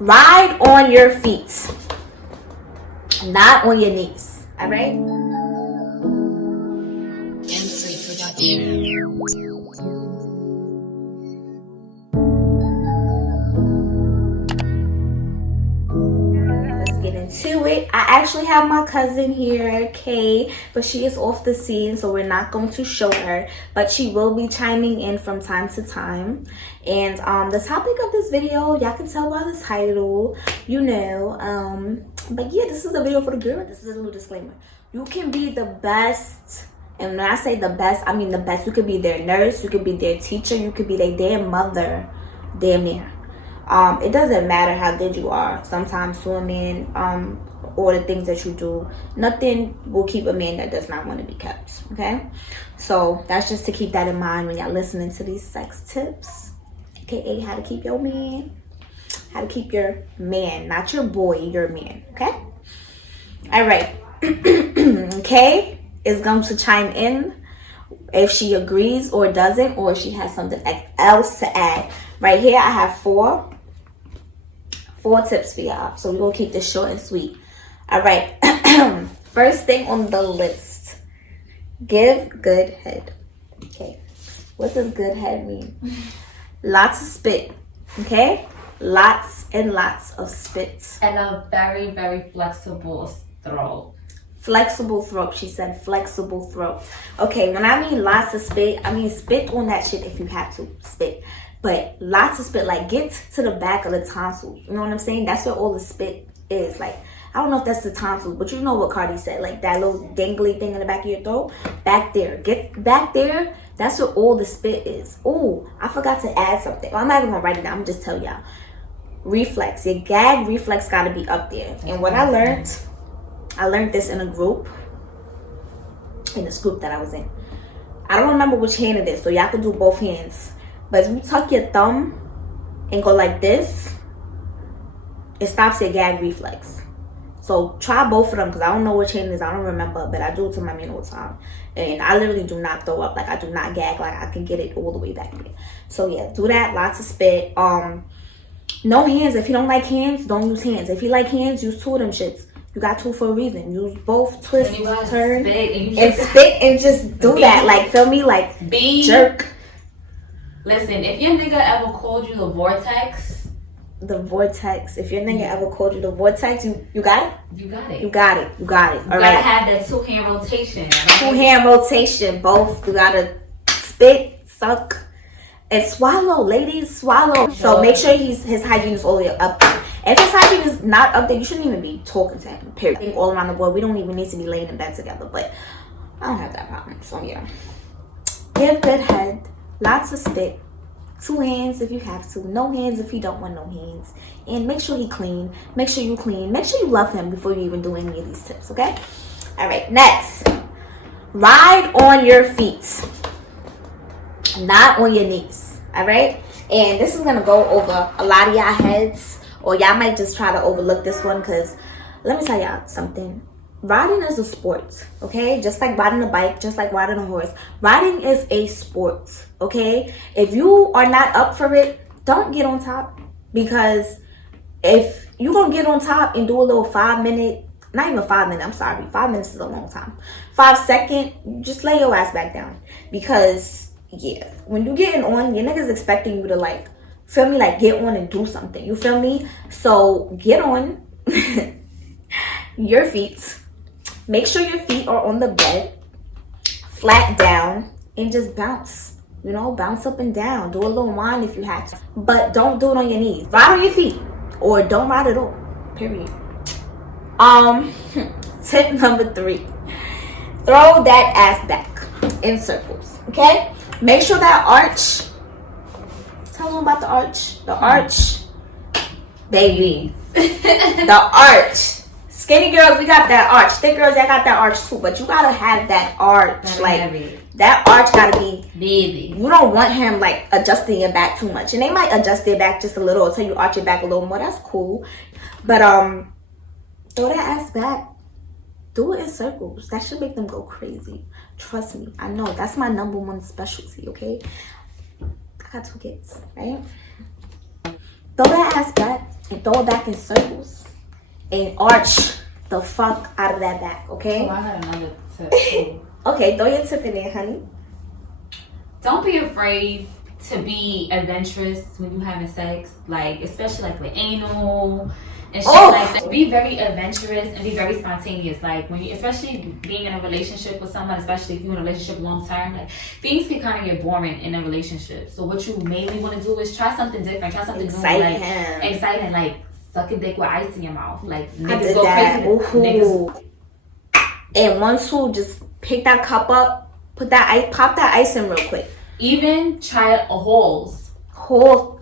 Ride on your feet, not on your knees. All right? Let's get into it. I actually have my cousin here, Kay, but she is off the scene, so we're not going to show her, but she will be chiming in from time to time. And the topic of this video, y'all can tell by the title, you know, but yeah, this is a video for the girl. This is a little disclaimer. You can be the best, and when I say the best, I mean the best. You could be their nurse, you could be their teacher, you could be their damn mother, damn near. It doesn't matter how good you are. Sometimes swimming, or the things that you do, nothing will keep a man that does not want to be kept. Okay, so that's just to keep that in mind when y'all listening to these sex tips, aka how to keep your man, how to keep your man, not your boy, your man. Okay, all right. Okay, is going to chime in if she agrees or doesn't, or if she has something else to add. Right here, I have four tips for y'all. So we're going to keep this short and sweet. All right. First thing on the list. Give good head. Okay. What does good head mean? Lots of spit. Okay? Lots and lots of spit. And a very, very flexible throat. Flexible throat. She said flexible throat. Okay, when I mean lots of spit, I mean spit on that shit if you have to spit. But lots of spit, like get to the back of the tonsils. You know what I'm saying? That's where all the spit is. Like, I don't know if that's the tonsils, but you know what Cardi said. Like that little dangly thing in the back of your throat. Back there. Get back there. That's where all the spit is. Oh, I forgot to add something. Well, I'm not even going to write it down. I'm just tell y'all. Reflex. Your gag reflex got to be up there. And what I learned this in a group. In this group that I was in. I don't remember which hand it is, so y'all can do both hands. But if you tuck your thumb and go like this, it stops your gag reflex. So try both of them, because I don't know which hand it is. I don't remember, but I do it to my man all the time. And I literally do not throw up. Like, I do not gag. Like, I can get it all the way back there. So yeah, do that. Lots of spit. No hands. If you don't like hands, don't use hands. If you like hands, use two of them shits. You got two for a reason. Use both, twist, turn, and spit, and just do that. Like, feel me? Like, jerk. Listen, if your nigga ever called you the vortex. The vortex. If your nigga ever called you the vortex, you got it? You got it. You got it. You got it. All right. You gotta have that two-hand rotation. Right? Two-hand rotation. Both. You gotta spit, suck, and swallow. Ladies, swallow. Sure. So make sure his hygiene is all the way up there. If his hygiene is not up there, you shouldn't even be talking to him. Period. All around the board. We don't even need to be laying in bed together. But I don't have that problem. So yeah. Give good head. Lots of spit. Two hands if you have to. No hands if you don't want no hands. And make sure he clean. Make sure you clean. Make sure you love him before you even do any of these tips, okay? All right, next. Ride on your feet. Not on your knees, all right? And this is going to go over a lot of y'all heads. Or y'all might just try to overlook this one, because let me tell y'all something. Riding is a sport, okay? Just like riding a bike, just like riding a horse. Riding is a sport, okay? If you are not up for it, don't get on top. Because if you're going to get on top and do a little 5 minute, not even 5 minutes, I'm sorry. 5 minutes is a long time. 5 second, just lay your ass back down. Because, yeah, when you getting on, your nigga's expecting you to, like, feel me? Like, get on and do something. You feel me? So, get on your feet. Make sure your feet are on the bed, flat down, and just bounce. You know, bounce up and down. Do a little whine if you have to. But don't do it on your knees. Ride on your feet. Or don't ride at all. Period. Tip number 3. Throw that ass back in circles. Okay? Make sure that arch. Tell them about the arch. The arch. Baby. The arch. Skinny girls, we got that arch. Thick girls, y'all got that arch too. But you gotta have that arch. Like, heavy. That arch gotta be baby. You don't want him like adjusting your back too much. And they might adjust their back just a little until you arch your back a little more. That's cool. But throw that ass back. Do it in circles. That should make them go crazy. Trust me. I know. That's my #1 specialty, okay? I got 2 kids, right? Throw that ass back and throw it back in circles and arch the fuck out of that back, okay? Oh, I had another tip too. Okay, throw your tip in there, honey. Don't be afraid to be adventurous when you having sex, like especially like with anal and shit like that. Be very adventurous and be very spontaneous. Like when you, especially being in a relationship with someone, especially if you're in a relationship long term, like things can kind of get boring in a relationship. So what you mainly want to do is try something different, try something new, like exciting, like suck a dick with ice in your mouth. Like niggas go crazy. Niggas. And once you just pick that cup up, put that ice, pop that ice in real quick. Even try a holes. Holes.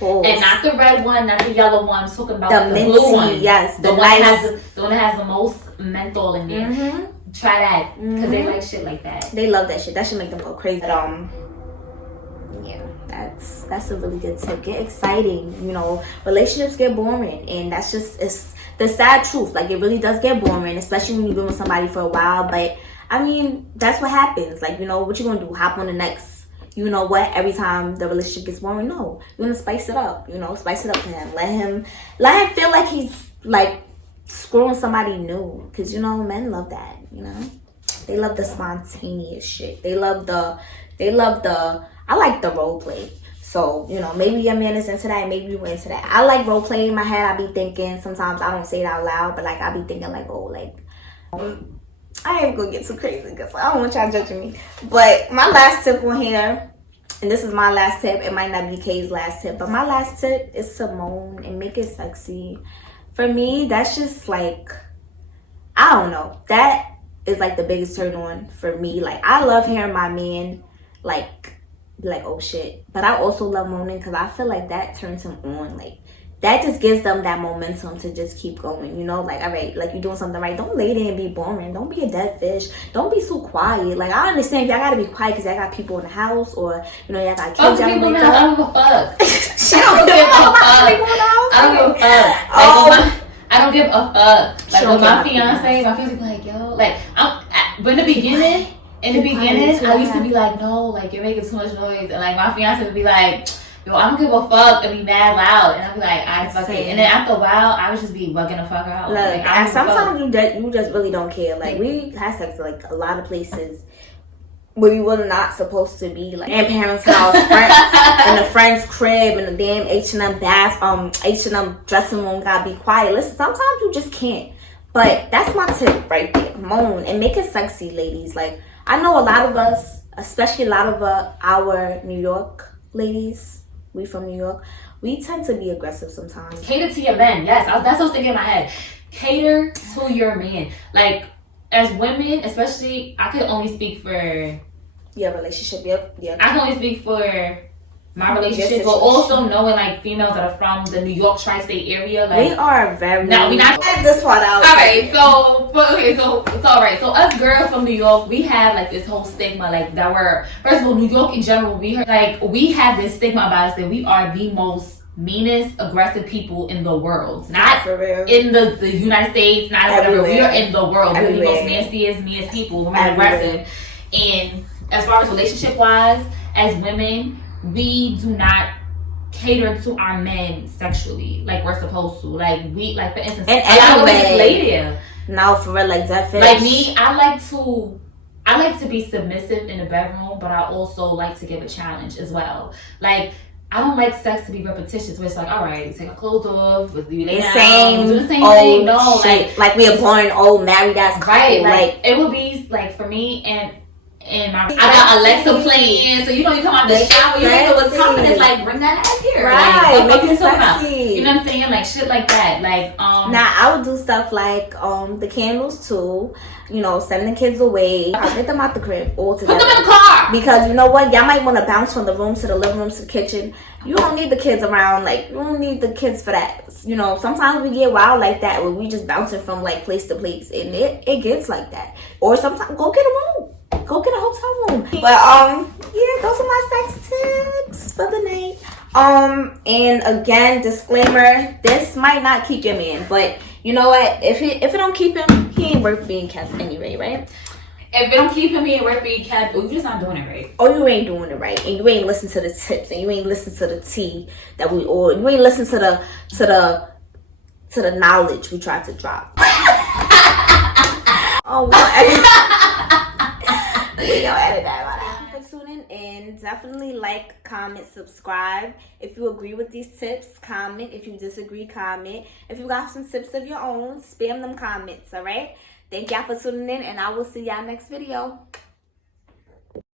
And not the red one, not the yellow one. I'm talking about the minty, blue one. Yes, the one that has the most menthol in there. Mm-hmm. Try that because they like shit like that. They love that shit. That should make them go crazy. But, yeah, that's a really good tip. Get exciting. You know, relationships get boring, and that's just it's the sad truth. Like it really does get boring, especially when you've been with somebody for a while. But I mean, that's what happens. Like, you know, what you gonna do? Hop on the next, you know what? Every time the relationship gets boring, no. You're gonna spice it up. You know, spice it up for him. Let him feel like he's like screwing somebody new. Cause you know, men love that. You know, they love the spontaneous shit. They love the. I like the role play. So, you know, maybe your man is into that, maybe you into that. I like role playing in my head. I be thinking, sometimes I don't say it out loud, but like I be thinking like, oh, like I ain't gonna get too crazy because I don't want y'all judging me. But my last tip on here, and this is my last tip, it might not be Kay's last tip, but my last tip is to moan and make it sexy. For me, that's just like, I don't know. That is like the biggest turn on for me. Like I love hearing my man like oh shit. But I also love moaning because I feel like that turns him on. Like that just gives them that momentum to just keep going, you know? Like, all right, like you're doing something right. Don't lay there and be boring. Don't be a dead fish. Don't be so quiet. Like, I understand y'all gotta be quiet because y'all got people in the house or, you know, y'all got kids. Other people in the house, I don't give a fuck. She don't give a fuck about people in the house? I don't give a fuck. I don't give a fuck. Like, with my fiance be like, yo, like, but in the beginning, I used to be like, no, like, you're making too much noise. And, like, my fiance would be like, yo, I don't give a fuck, and be mad loud, and I'd be like, I fuck it. And then after a while, I would just be bugging the fuck out. Like and sometimes you just really don't care. Like we had sex at like a lot of places where we were not supposed to be, like grandparents' house, friends, in a friend's crib, in a damn H&M H&M dressing room. Gotta be quiet. Listen, sometimes you just can't. But that's my tip right there. Moan and make it sexy, ladies. Like I know a lot of us, especially a lot of our New York ladies. We from New York. We tend to be aggressive sometimes. Cater to your men. Yes, that's what I was thinking in my head. Cater to your man. Like, as women, especially, I could only speak for... Your relationship, yep. I can only speak for my relationship, but also knowing, like, females that are from the New York tri-state area. Like, we are very... No, we're not... Edit this part out. Alright, so it's alright. So, us girls from New York, we have, like, this whole stigma, like, that we're... First of all, New York in general, we have this stigma about us that we are the most meanest, aggressive people in the world. Not for real. In the United States, not whatever. We are in the world. We're the most nastiest, meanest people. We're aggressive. And as far as relationship-wise, as women... we do not cater to our men sexually like we're supposed to. Like we, like for instance, and a lot of women lay there. No, for real, like that. Like me, I like to be submissive in the bedroom, but I also like to give a challenge as well. Like I don't like sex to be repetitious. Where it's like, all right, take our clothes off, we lay down, do the same thing. No, shit. Like we are born old married ass couple. Right, like it would be like for me and I got Alexa playing, so you know you come out the shower, you make it with confidence, like bring that ass here, right? Like, make it sexy. You know what I'm saying? Like shit like that. Like now I would do stuff like the candles too. You know, send the kids away, get them out the crib all together. Put them in the car because you know what? Y'all might want to bounce from the room to the living room to the kitchen. You don't need the kids around. Like you don't need the kids for that. You know, sometimes we get wild like that where we just bouncing from like place to place, and it gets like that. Or sometimes go get a room. Go get a hotel room. But yeah, those are my sex tips for the night. And again, disclaimer, this might not keep your man, but you know what? If it don't keep him, he ain't worth being kept anyway, right? If it don't keep him here, work being kept, or you just not doing it right. Or you ain't doing it right, and you ain't listen to the tips, and you ain't listen to the tea that we all. You ain't listen to the knowledge we tried to drop. Oh, we gonna edit that. Thank you for tuning in. Definitely like, comment, subscribe. If you agree with these tips, comment. If you disagree, comment. If you got some tips of your own, spam them comments. All right. Thank y'all for tuning in, and I will see y'all next video.